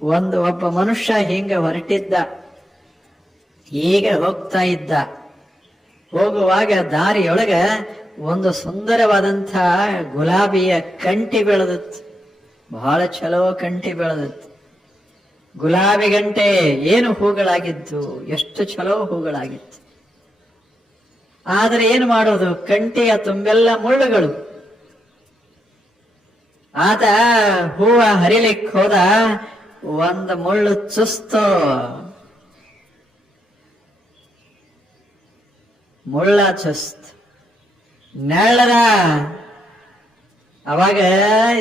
ಒಬ್ಬ ಮನುಷ್ಯ ಹಿಂಗ ಹೊರಟಿದ್ದ. ಈಗ ಹೋಗ್ತಾ ಇದ್ದ. ಹೋಗುವಾಗ ದಾರಿಯೊಳಗ ಒಂದು ಸುಂದರವಾದಂಥ ಗುಲಾಬಿಯ ಕಂಟಿ ಬೆಳೆದತ್ತು. ಬಹಳ ಚಲೋ ಕಂಟಿ ಬೆಳೆದತ್ತು. ಗುಲಾಬಿ ಗಂಟೆ ಏನು ಹೂಗಳಾಗಿದ್ದು, ಎಷ್ಟು ಚಲೋ ಹೂಗಳಾಗಿತ್ತು. ಆದರೆ ಏನು ಮಾಡೋದು, ಕಂಟಿಯ ತುಂಬೆಲ್ಲ ಮುಳ್ಳುಗಳು. ಆತ ಹೂವ ಹರಿಲಿಕ್ಕೆ ಹೋದ, ಒಂದು ಮುಳ್ಳು ಚುಸ್ತೋ, ಮುಳ್ಳ ಚುಸ್ತ್ ನೆಳ್ಳದ. ಅವಾಗ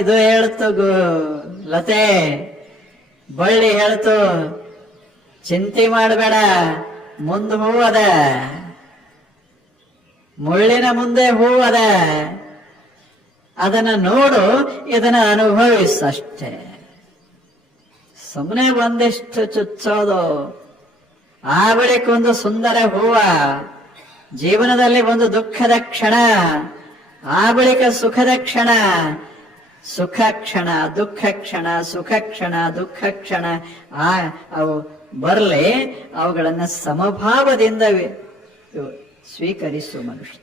ಇದು ಹೇಳ್ತು ಲತೆ, ಬಳ್ಳಿ ಹೇಳ್ತು, ಚಿಂತೆ ಮಾಡಬೇಡ, ಮುಂದೆ ಹೂವದ, ಮುಳ್ಳಿನ ಮುಂದೆ ಹೂವದ, ಅದನ್ನ ನೋಡು, ಇದನ್ನ ಅನುಭವಿಸಷ್ಟೇ. ಸುಮ್ಮನೆ ಒಂದಿಷ್ಟು ಚುಚ್ಚೋದು, ಆ ಬಳಿಕೊಂದು ಸುಂದರ ಹೂವ. ಜೀವನದಲ್ಲಿ ಒಂದು ದುಃಖದ ಕ್ಷಣ, ಆ ಬಳಿಕ ಸುಖದ ಕ್ಷಣ. ಸುಖ ಕ್ಷಣ, ದುಃಖ ಕ್ಷಣ, ಸುಖ ಕ್ಷಣ, ದುಃಖ ಕ್ಷಣ ಅವು ಬರಲಿ, ಅವುಗಳನ್ನ ಸಮಭಾವದಿಂದ ಸ್ವೀಕರಿಸುವ ಮನುಷ್ಯ.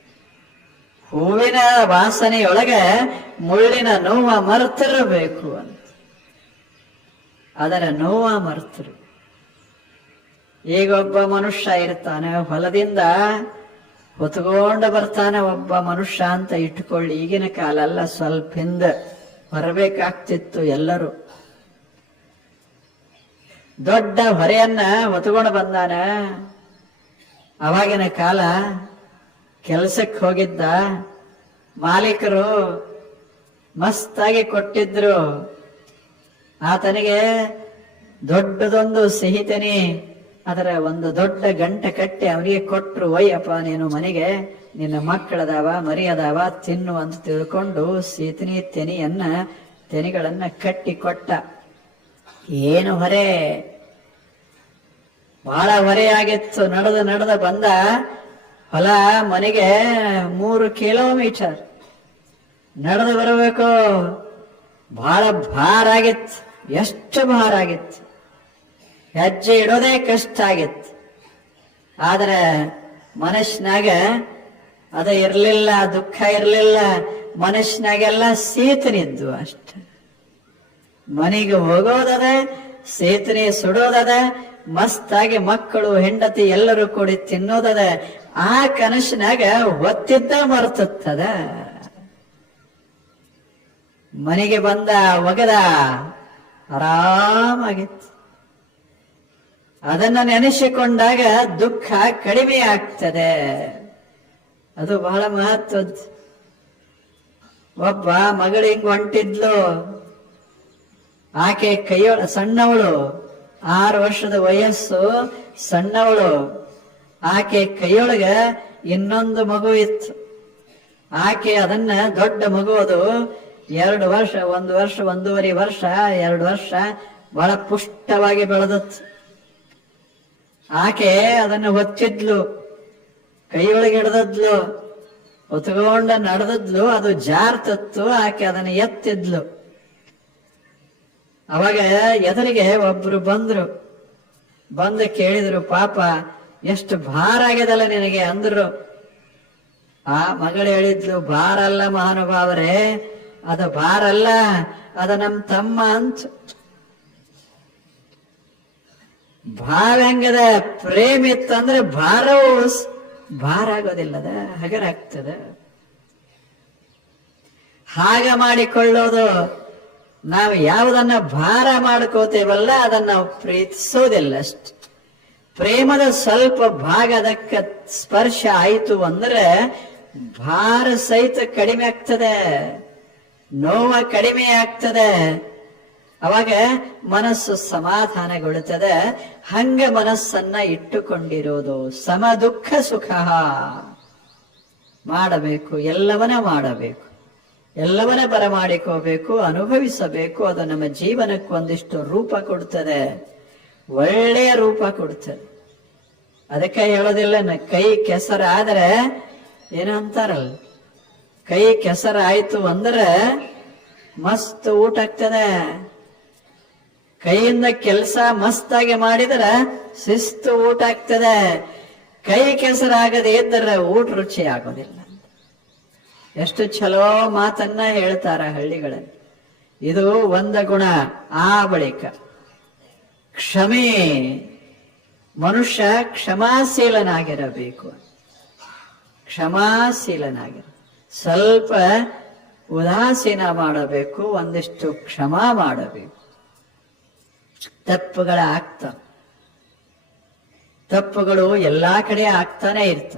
ಹೂವಿನ ವಾಸನೆಯೊಳಗ ಮುಳ್ಳಿನ ನೋವ ಮರೆತಿರಬೇಕು ಅಂತ. ಅದರ ನೋವ ಮರೆತರು. ಈಗ ಒಬ್ಬ ಮನುಷ್ಯ ಇರ್ತಾನೆ, ಹೊಲದಿಂದ ಹೊತ್ಕೊಂಡು ಬರ್ತಾನೆ ಒಬ್ಬ ಮನುಷ್ಯ ಅಂತ ಇಟ್ಕೊಳ್ಳಿ. ಈಗಿನ ಕಾಲ ಅಲ್ಲ, ಸ್ವಲ್ಪ ಹಿಂದ ಬರಬೇಕಾಗ್ತಿತ್ತು ಎಲ್ಲರೂ. ದೊಡ್ಡ ಹೊರೆಯನ್ನ ಹೊತ್ಕೊಂಡು ಬಂದಾನ. ಅವಾಗಿನ ಕಾಲ ಕೆಲಸಕ್ಕೆ ಹೋಗಿದ್ದ, ಮಾಲೀಕರು ಮಸ್ತಾಗಿ ಕೊಟ್ಟಿದ್ರು. ಆತನಿಗೆ ದೊಡ್ಡದೊಂದು ಸಿಹಿತನಿ, ಅದರ ಒಂದು ದೊಡ್ಡ ಗಂಟೆ ಕಟ್ಟಿ ಅವನಿಗೆ ಕೊಟ್ರು. ಒಯ್ಯಪ್ಪ, ನೀನು ಮನೆಗೆ ನಿನ್ನ ಮಕ್ಕಳದಾವ, ಮರಿ ಅದಾವ, ತಿನ್ನು ಅಂತ ತಿಳ್ಕೊಂಡು ಸೀತನಿ ತೆನಿಗಳನ್ನ ಕಟ್ಟಿ ಕೊಟ್ಟ. ಏನು ಹೊರೆ, ಬಹಳ ಹೊರೆಯಾಗಿತ್ತು. ನಡೆದ ಬಂದ. ಹೊಲ ಮನೆಗೆ 3 ಕಿಲೋಮೀಟರ್ ನಡೆದು ಬರಬೇಕು. ಬಹಳ ಭಾರ ಆಗಿತ್ತು. ಎಷ್ಟು ಭಾರ ಆಗಿತ್ತು, ಹೆಜ್ಜೆ ಇಡೋದೇ ಕಷ್ಟ ಆಗಿತ್ತು. ಆದ್ರೆ ಮನಸ್ಸಿನಾಗ ಅದ ಇರ್ಲಿಲ್ಲ, ದುಃಖ ಇರ್ಲಿಲ್ಲ. ಮನಸ್ಸಿನಾಗೆಲ್ಲ ಸೀತನಿದ್ದು ಅಷ್ಟ. ಮನೆಗೆ ಹೋಗೋದದ, ಸೇತನೆ ಸುಡೋದದ, ಮಸ್ತಾಗಿ ಮಕ್ಕಳು ಹೆಂಡತಿ ಎಲ್ಲರೂ ಕೂಡಿ ತಿನ್ನೋದದ. ಆ ಕನಸಿನಾಗ ಒತ್ತಿದ್ದ ಮರ್ತದ. ಮನೆಗೆ ಬಂದ, ಒಗದ, ಆರಾಮಾಗಿತ್ತು. ಅದನ್ನ ನೆನೆಸಿಕೊಂಡಾಗ ದುಃಖ ಕಡಿಮೆ ಆಗ್ತದೆ. ಅದು ಬಹಳ ಮಹತ್ವದ್ದು. ಒಬ್ಬ ಮಗಳು ಹಿಂಗ್ ಹೊಂಟಿದ್ಲು. ಆಕೆ ಸಣ್ಣವಳು, 6 ವರ್ಷದ ವಯಸ್ಸು, ಸಣ್ಣವಳು. ಆಕೆ ಕೈಯೊಳಗ ಇನ್ನೊಂದು ಮಗು ಇತ್ತು. ಆಕೆ ಅದನ್ನ, ದೊಡ್ಡ ಮಗು ಅದು, 2 ವರ್ಷ, 1 ವರ್ಷ, 1.5 ವರ್ಷ, 2 ವರ್ಷ, ಬಹಳ ಪುಷ್ಟವಾಗಿ ಬೆಳೆದತ್ತು. ಆಕೆ ಅದನ್ನು ಹೊತ್ತಿದ್ಲು, ಕೈಯೊಳಗೆ ಹಿಡ್ದದ್ಲು, ಹೊತ್ಕೊಂಡ ನಡೆದದ್ಲು. ಅದು ಜಾರ್ತತ್ತು. ಆಕೆ ಅದನ್ನು ಎತ್ತಿದ್ಲು. ಅವಾಗ ಎದುರಿಗೆ ಒಬ್ರು ಬಂದು ಕೇಳಿದ್ರು, ಪಾಪ ಎಷ್ಟು ಭಾರ ಆಗ್ಯದಲ್ಲ ನಿನಗೆ ಅಂದ್ರು. ಆ ಮಗಳು ಹೇಳಿದ್ಲು, ಭಾರ ಅಲ್ಲ ಮಹಾನುಭಾವರೇ, ಅದು ಭಾರ ಅಲ್ಲ, ಅದ ನಮ್ ತಮ್ಮ ಅಂತ. ಭಾವ ಹೆಂಗದ, ಪ್ರೇಮ ಇತ್ತಂದ್ರೆ ಭಾರವು ಭಾರ ಆಗೋದಿಲ್ಲದ, ಹಗರಾಗ್ತದ. ಹಾಗ ಮಾಡಿಕೊಳ್ಳೋದು. ನಾವು ಯಾವುದನ್ನ ಭಾರ ಮಾಡ್ಕೋತೇವಲ್ಲ, ಅದನ್ನ ನಾವು ಪ್ರೀತಿಸೋದಿಲ್ಲ ಅಷ್ಟು. ಪ್ರೇಮದ ಸ್ವಲ್ಪ ಭಾಗ ಅದಕ್ಕೆ ಸ್ಪರ್ಶ ಆಯಿತು ಅಂದ್ರೆ ಭಾರ ಸಹಿತ ಕಡಿಮೆ ಆಗ್ತದೆ, ನೋವ ಕಡಿಮೆ ಆಗ್ತದೆ. ಅವಾಗ ಮನಸ್ಸು ಸಮಾಧಾನಗೊಳ್ಳುತ್ತದೆ. ಹಂಗ ಮನಸ್ಸನ್ನ ಇಟ್ಟುಕೊಂಡಿರೋದು. ಸಮ ದುಃಖ ಸುಖ ಮಾಡಬೇಕು, ಎಲ್ಲವನ್ನ ಮಾಡಬೇಕು, ಎಲ್ಲವನ್ನ ಬರಮಾಡಿಕೋಬೇಕು, ಅನುಭವಿಸಬೇಕು. ಅದು ನಮ್ಮ ಜೀವನಕ್ಕೆ ಒಂದಿಷ್ಟು ರೂಪ ಕೊಡ್ತದೆ, ಒಳ್ಳೆಯ ರೂಪ ಕೊಡ್ತದೆ. ಅದಕ್ಕೆ ಹೇಳೋದಿಲ್ಲ, ಕೈ ಕೆಸರಾದ್ರೆ ಏನು ಅಂತಾರಲ್ಲ, ಕೈ ಕೆಸರಾಯ್ತು ಅಂದ್ರೆ ಮಸ್ತ್ ಊಟ ಆಗ್ತದೆ. ಕೈಯಿಂದ ಕೆಲಸ ಮಸ್ತಾಗಿ ಮಾಡಿದ್ರ ಶಿಸ್ತು ಊಟ ಆಗ್ತದೆ. ಕೈ ಕೆಸರಾಗದೆ ಇದ್ದರೆ ಊಟ ರುಚಿ ಆಗೋದಿಲ್ಲ. ಎಷ್ಟು ಚಲೋ ಮಾತನ್ನ ಹೇಳ್ತಾರ ಹಳ್ಳಿಗಳಲ್ಲಿ. ಇದು ಒಂದ ಗುಣ. ಆ ಬಳಿಕ ಕ್ಷಮೆ. ಮನುಷ್ಯ ಕ್ಷಮಾಶೀಲನಾಗಿರಬೇಕು. ಕ್ಷಮಾಶೀಲನಾಗಿರ, ಸ್ವಲ್ಪ ಉದಾಸೀನ ಮಾಡಬೇಕು, ಒಂದಿಷ್ಟು ಕ್ಷಮಾ ಮಾಡಬೇಕು. ತಪ್ಪುಗಳು ಎಲ್ಲಾ ಕಡೆ ಆಗ್ತಾನೆ ಇರ್ತವೆ.